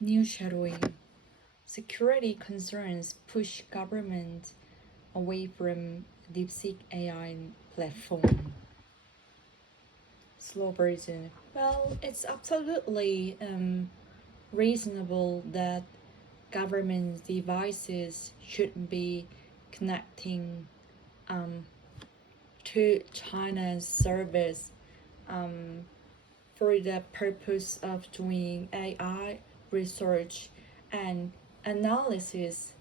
New shadowing. Security concerns push government away from DeepSeek AI platform. Slow version. Well, it's absolutely reasonable that government devices should be connecting um, to China's service um, for the purpose of doing AI research and analysis.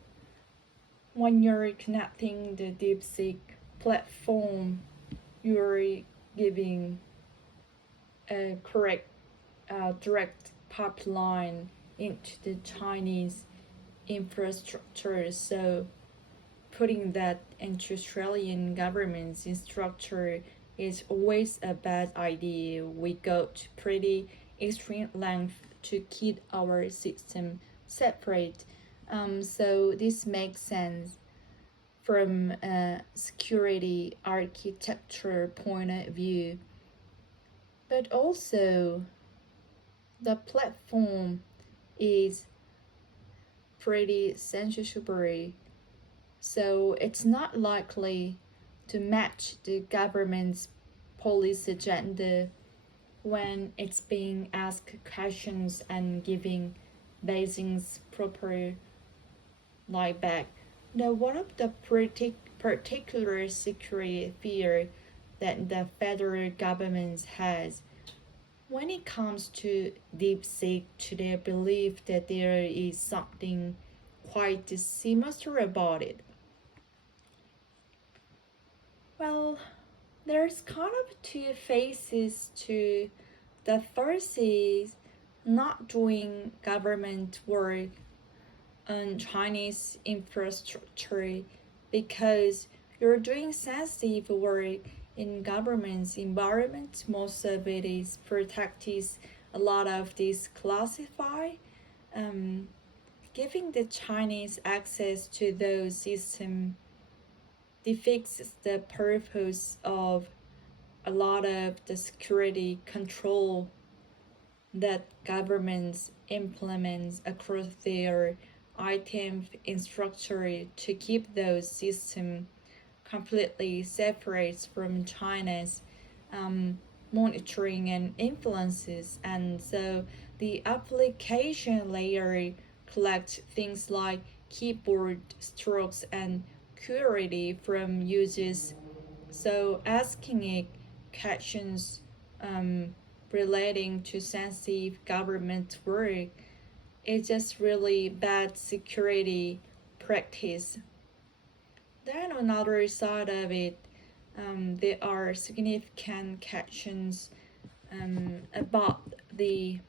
When you're connecting the DeepSeek platform, you're giving a correct direct pipeline into the Chinese infrastructure. So putting that into Australian government's structure is always a bad idea. We go to pretty extreme length to keep our system separate. So this makes sense from a security architecture point of view. But also, the platform is pretty censorship, so it's not likely to match the government's policy agenda when it's being asked questions and giving Beijing's proper lie back. Now, one of the particular security fear that the federal government has when it comes to DeepSeek, to their belief that there is something quite sinister about it. Well, there's kind of two phases to the first is not doing government work on Chinese infrastructure because you're doing sensitive work in government's environment. Most of it is protected. A lot of this classified. Um, Giving the Chinese access to those systems defeats the purpose of a lot of the security control that governments implements across their item infrastructure to keep those systems completely separate from China's monitoring and influences. And so the application layer collects things like keyboard strokes and query from users. So asking it questions relating to sensitive government work is just really bad security practice. Then on the other side of it, there are significant questions about the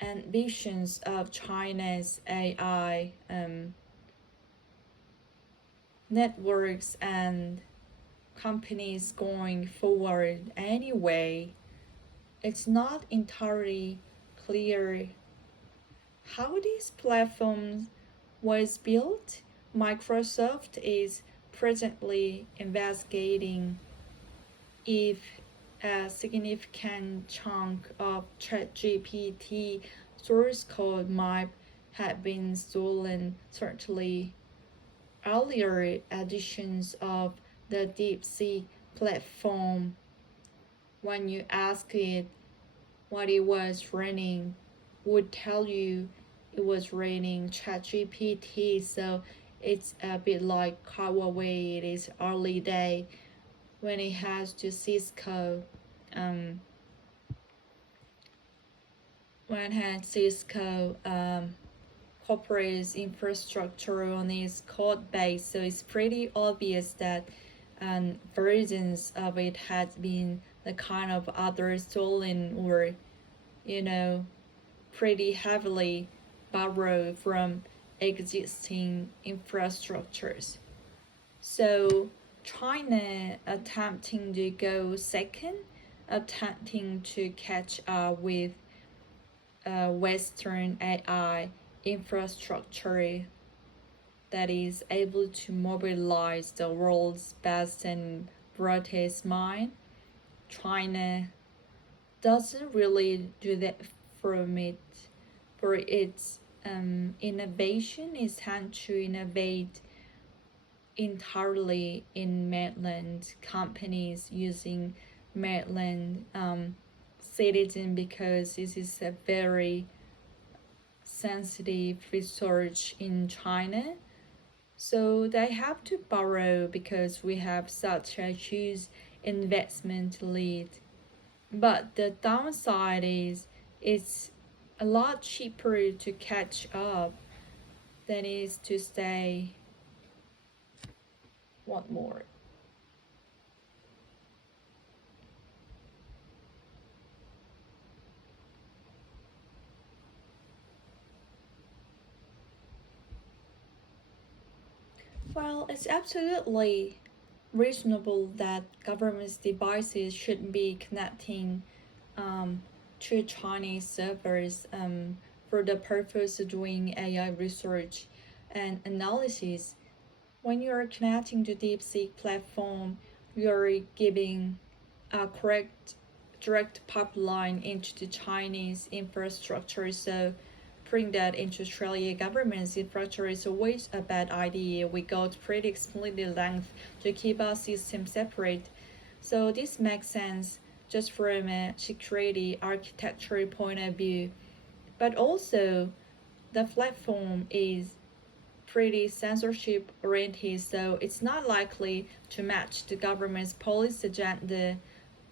ambitions of China's AI networks and companies going forward anyway. It's not entirely clear how this platform was built. Microsoft is presently investigating if a significant chunk of ChatGPT source code might have been stolen. Certainly, earlier editions of the DeepSeek platform, when you ask it what it was running, would tell you it was running ChatGPT. So it's a bit like Huawei. It is early day when it has to Cisco. Um, when it had Cisco corporate infrastructure on its code base, so it's pretty obvious that versions of it had been the kind of other stolen or you know pretty heavily borrowed from existing infrastructures. So China attempting to go second, attempting to catch up with Western AI infrastructure that is able to mobilize the world's best and brightest mind. China doesn't really do that from it for its innovation is tend to innovate entirely in mainland companies using mainland citizen, because this is a very sensitive research in China. So they have to borrow because we have such a huge investment lead. But the downside is it's a lot cheaper to catch up than it is to stay. What more? Well, it's absolutely reasonable that government's devices should be connecting to Chinese servers for the purpose of doing AI research and analysis. When you're connecting to DeepSeek platform, you're giving a correct direct pipeline into the Chinese infrastructure. So bring that into Australia government's infrastructure is always a bad idea. We got pretty explicit length to keep our system separate. So this makes sense just from a security architecture point of view. But also the platform is pretty censorship oriented, so it's not likely to match the government's policy agenda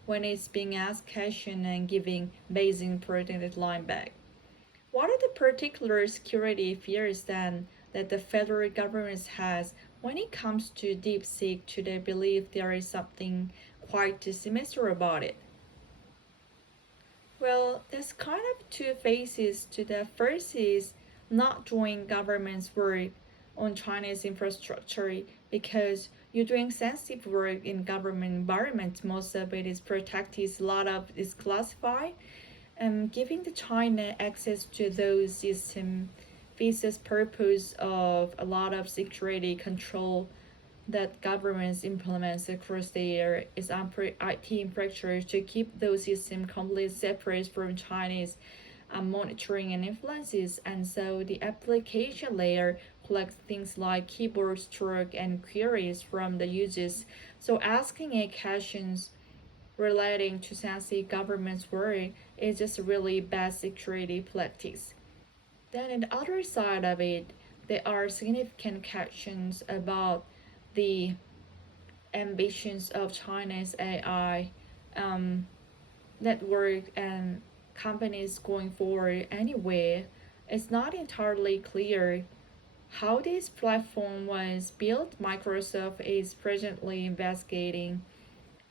when it's being asked questions and giving Beijing protected line back. What are the particular security fears then that the federal government has when it comes to DeepSeek? Do they believe there is something quite sinister about it? Well, there's kind of two phases to the first is not doing government's work on China's infrastructure because you're doing sensitive work in government environment. Most of it is protected, a lot of it is classified. Giving the China access to those systems faces purpose of a lot of security control that governments implements across their its IT infrastructure to keep those systems completely separate from Chinese monitoring and influences. And so the application layer collects things like keyboard stroke and queries from the users. So asking a questions relating to sensitive government's work is just really bad security practice. Then on the other side of it, there are significant questions about the ambitions of China's AI network and companies going forward anyway. It's not entirely clear how this platform was built. Microsoft is presently investigating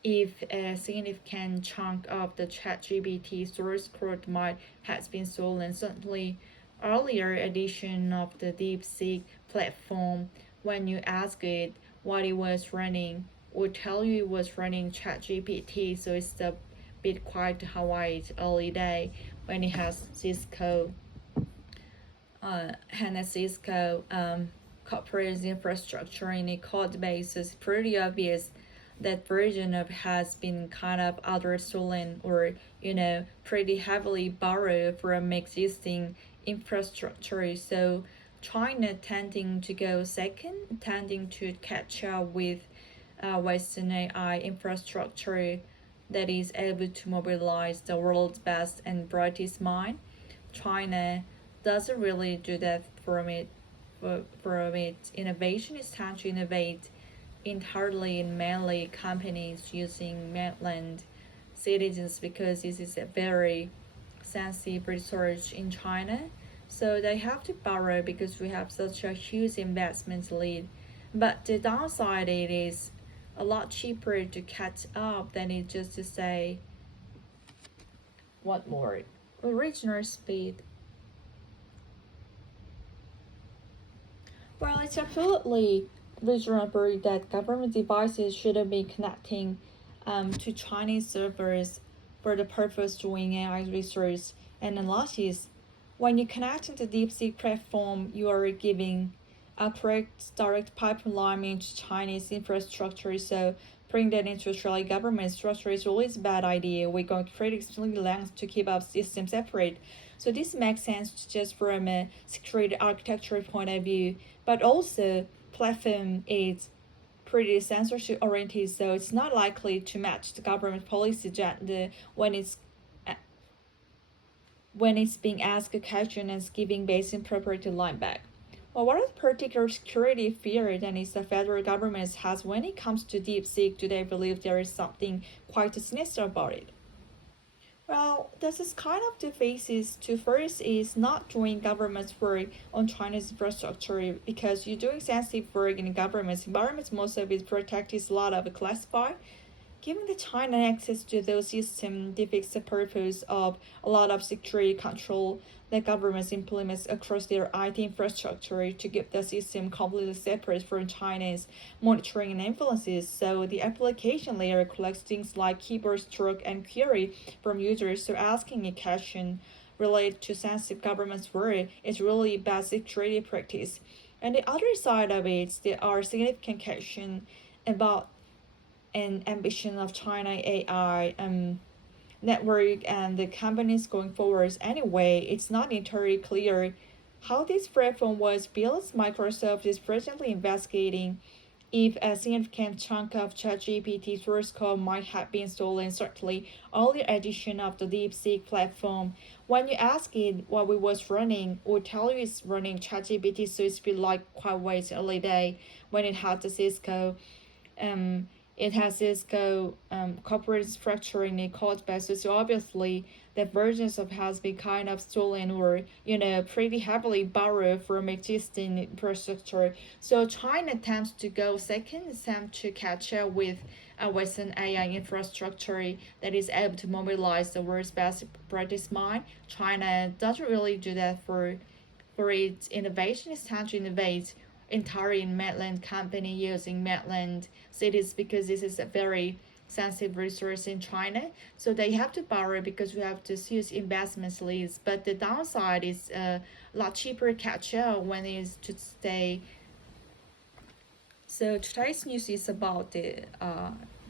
if a significant chunk of the ChatGPT source code might has been stolen. Certainly, earlier edition of the DeepSeek platform, when you ask it what it was running, would tell you it was running ChatGPT. So it's a bit quite Hawaii early day when it has Cisco, corporate infrastructure in a code base. It's pretty obvious that version of has been kind of other stolen or pretty heavily borrowed from existing infrastructure. So China tending to go second, tending to catch up with Western AI infrastructure that is able to mobilize the world's best and brightest mind. China doesn't really do that from its innovation. It's time to innovate entirely in mainly companies using mainland citizens because this is a very sensitive research in China. So they have to borrow because we have such a huge investment lead. But the downside it is a lot cheaper to catch up than it just to say what more? Original speed. Well, it's absolutely reasonable that government devices shouldn't be connecting to Chinese servers for the purpose of doing AI research and analysis. When you connect to the DeepSeek platform, you are giving a correct direct pipeline into Chinese infrastructure. So bring that into Australian government structure is always a bad idea. We're going to create extremely lengths to keep our system separate. So this makes sense just from a security architecture point of view, but also platform is pretty censorship oriented, so it's not likely to match the government policy agenda when it's being asked a question and giving basic property line back. Well, what is particular security fear that is the federal government has when it comes to DeepSeek? Do they believe there is something quite sinister about it? Well, this is kind of the basis to first is not join government's work on China's infrastructure because you're doing sensitive work in the government's environment, most of it protected a lot of classified. Giving the China access to those systems defeats the purpose of a lot of security control that governments implement across their IT infrastructure to keep the system completely separate from China's monitoring and influences. So the application layer collects things like keyboard stroke and query from users. So asking a question related to sensitive government's work is really bad security practice. And the other side of it, there are significant questions about and ambition of China AI network and the companies going forward. Anyway, it's not entirely clear how this platform was built. Microsoft is presently investigating if a significant chunk of ChatGPT source code might have been stolen. Certainly, earlier edition of the DeepSeek platform, when you ask it what it was running, or tell you it's running ChatGPT, so it's been like Huawei's early day when it had the Cisco um it has Cisco corporate structure in the code base. So obviously the versions of has been kind of stolen or pretty heavily borrowed from existing infrastructure. So China attempts to go second, attempt to catch up with a Western AI infrastructure that is able to mobilize the world's best practice mind. China doesn't really do that for its innovation. It's time to innovate entirely in mainland company using mainland cities because this is a very sensitive resource in China. So they have to borrow because we have to use investment leads. But the downside is a lot cheaper catch up when it is to stay. So today's news is about the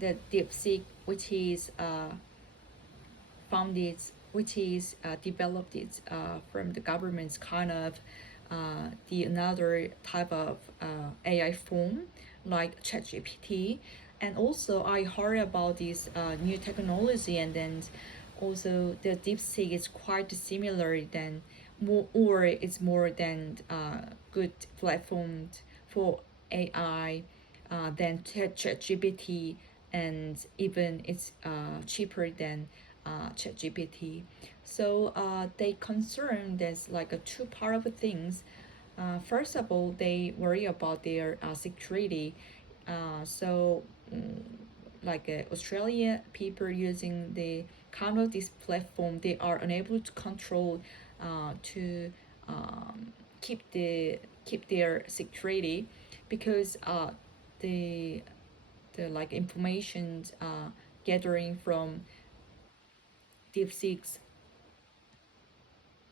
DeepSeek, which is founded, which is developed it from the government's kind of the another type of AI form like ChatGPT. And also I heard about this new technology, and then also the DeepSeek is quite similar than more, or it's more than good platform for AI than ChatGPT, and even it's cheaper than ChatGPT. So they concern there's like a two part of things. First of all, they worry about their security. So like Australia people using the kind of this platform, they are unable to control to keep their security because the like information gathering from DeepSeek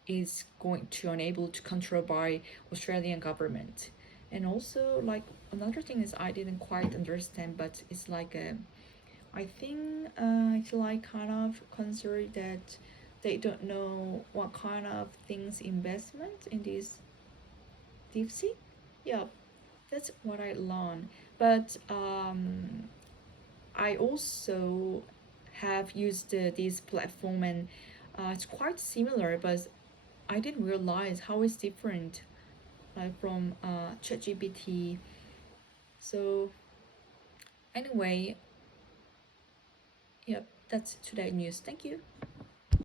is going to unable to control by Australian government. And also like another thing is I didn't quite understand, but it's like I think it's like kind of concerned that they don't know what kind of things investment in this DeepSeek. Yeah, that's what I learned. But I also have used this platform, and it's quite similar, but I didn't realize how it's different like from ChatGPT. So anyway, yep, that's today's news. Thank you.